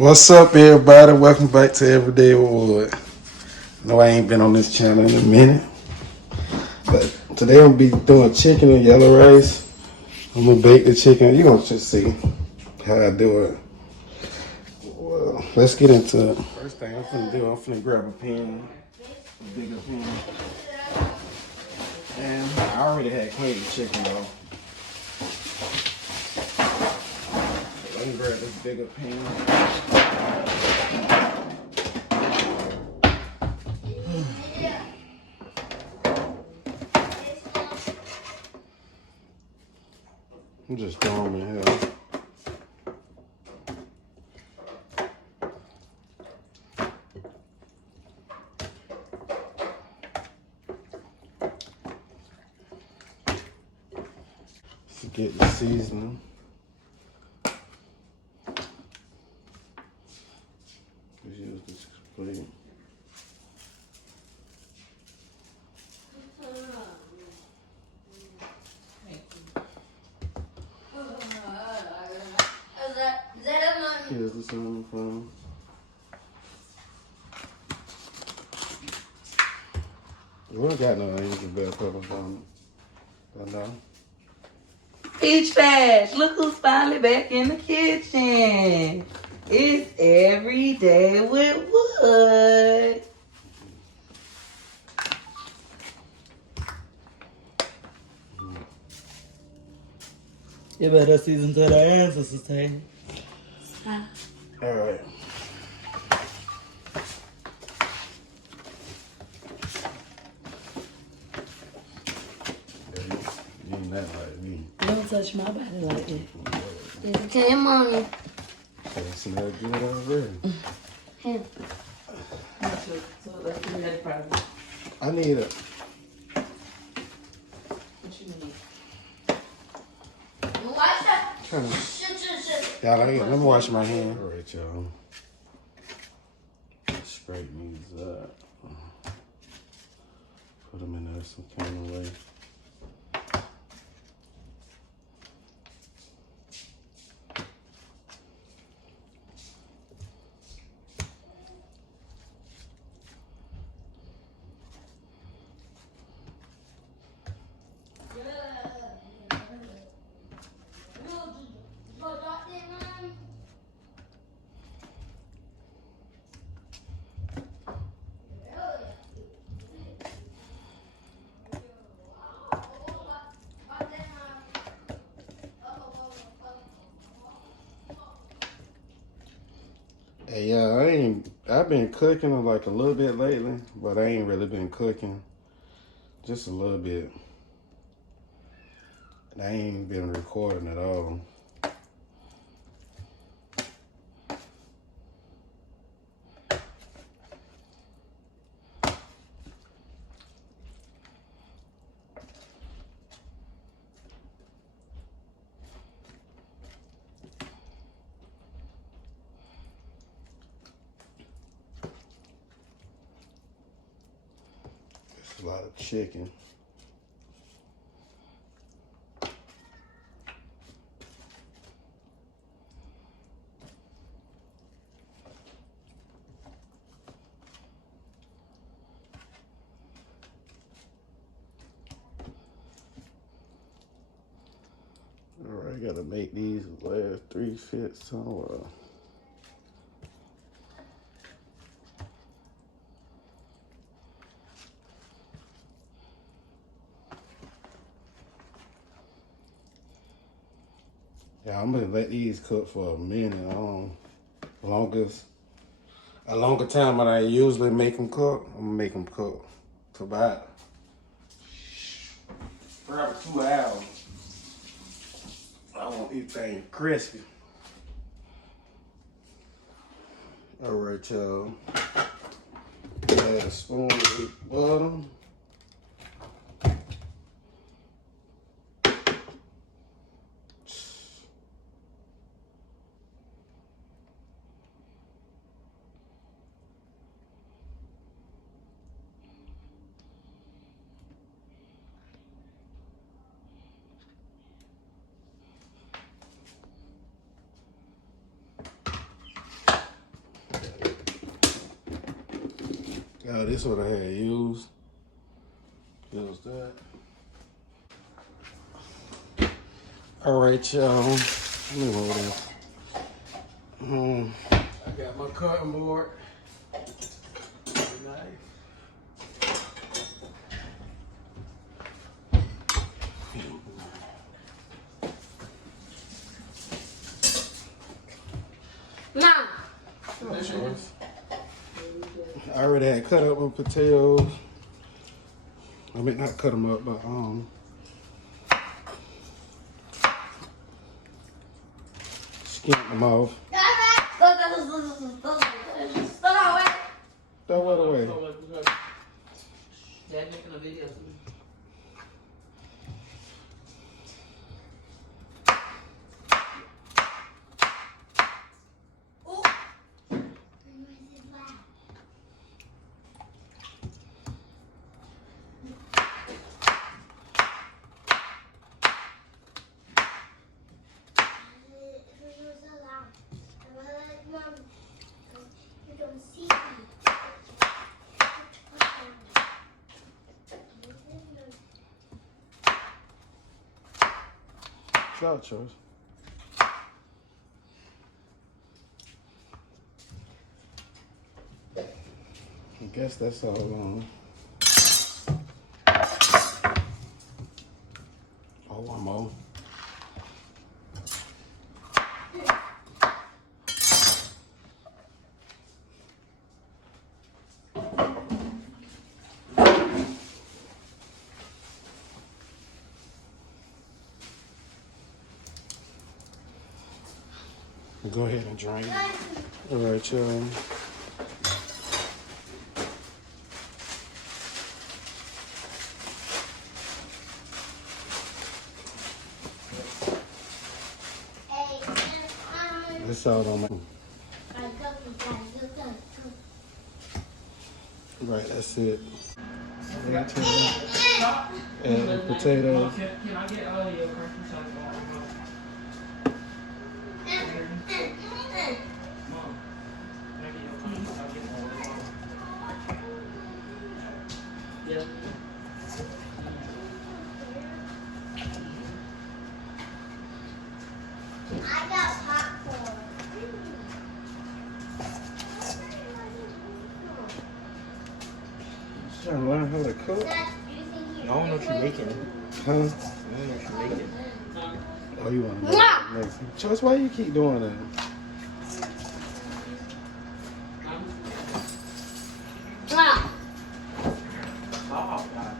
What's up, everybody? Welcome back to Everyday Award. No, I ain't been on this channel in a minute, but today I'm gonna be doing chicken and yellow rice. I'm gonna bake the chicken. You gonna just see how I do it. Well, let's get into it. First thing I'm finna grab a pan, a bigger pan, and I already had cleaned the chicken though. Let me grab this bigger pan. I'm just throwing them in here. To get the seasoning. Let's use this plate. Here's the cinnamon from. We don't got no onions and bell peppers on it. I know. Peach Fast, look who's finally back in the kitchen. It's every day with Wood. You better season to the ancestors, say. All right. You ain't that like me. Don't touch my body like that. Yes, you can, mommy. Can't smell good already. Here. So let's do that problem. I need a. What you need? Watch that. Kind of. Shit. Y'all, let me wash my hand. All right, y'all. Straighten these up. Put them in there some kind of way. Hey, yeah, I've been cooking like a little bit lately, but I ain't really been cooking. Just a little bit. And I ain't been recording at all. It's a lot of chicken. All right, gotta make these last 3 fit somewhere. Yeah, I'm gonna let these cook for a minute. A longer time than I usually make them cook. I'm gonna make them cook for about probably 2 hours. I want these things crispy. All right, y'all. Add a spoon of each butter. This is what I had used. Use that. All right, y'all. Let me roll this. I got my cutting board. Nice. Now. That's yours. I already had cut up my potatoes. I mean, not cut them up, but skin them off. Throw it away. Dad making a video. Trout choice. I guess that's all on. Oh, one more. Go ahead and drain it. All right, y'all. This out on my. Right, that's it. And the potatoes. Can I get all your crackers? Yeah. I got popcorn. Trying to learn how to cook. I don't know what you're making. Huh? I don't know what you're making. Oh, you want to make some? Choice, why you keep doing that? Oh, God.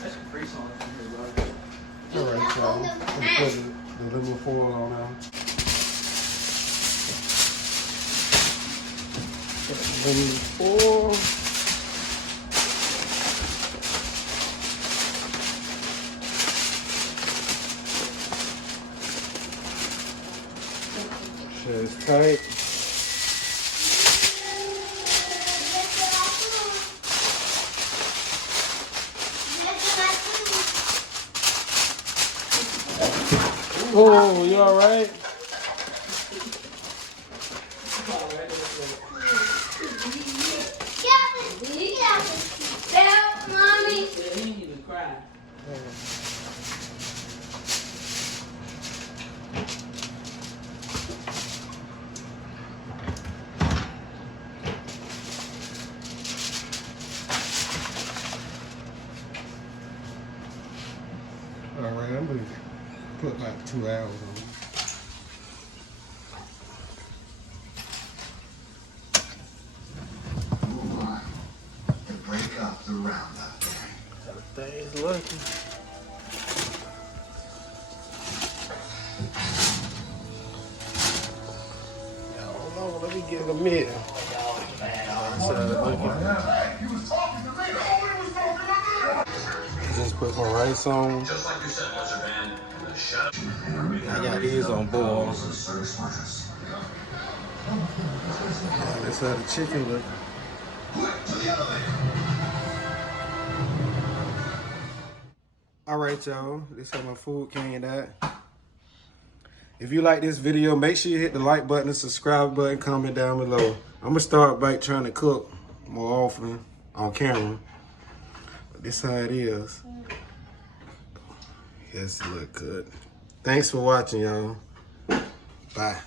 That's a free song. All right, y'all. Put the aluminum foil on now. Put the aluminum foil. Sure it's tight. Oh, you all right? Help, mommy. He didn't even cry. All right, I'm gonna put about 2 hours on it. Break up the roundup. Everything's looking. I don't know, let me get in the middle. Just put my rice on. Just like you said, Mr. Van, the shut. I got these on boil. That's how the chicken look. All right, y'all. This is how my food came out. If you like this video, make sure you hit the like button, the subscribe button, comment down below. I'm gonna start by trying to cook more often on camera. But this how it is. Yes, it look good. Thanks for watching, y'all. Bye.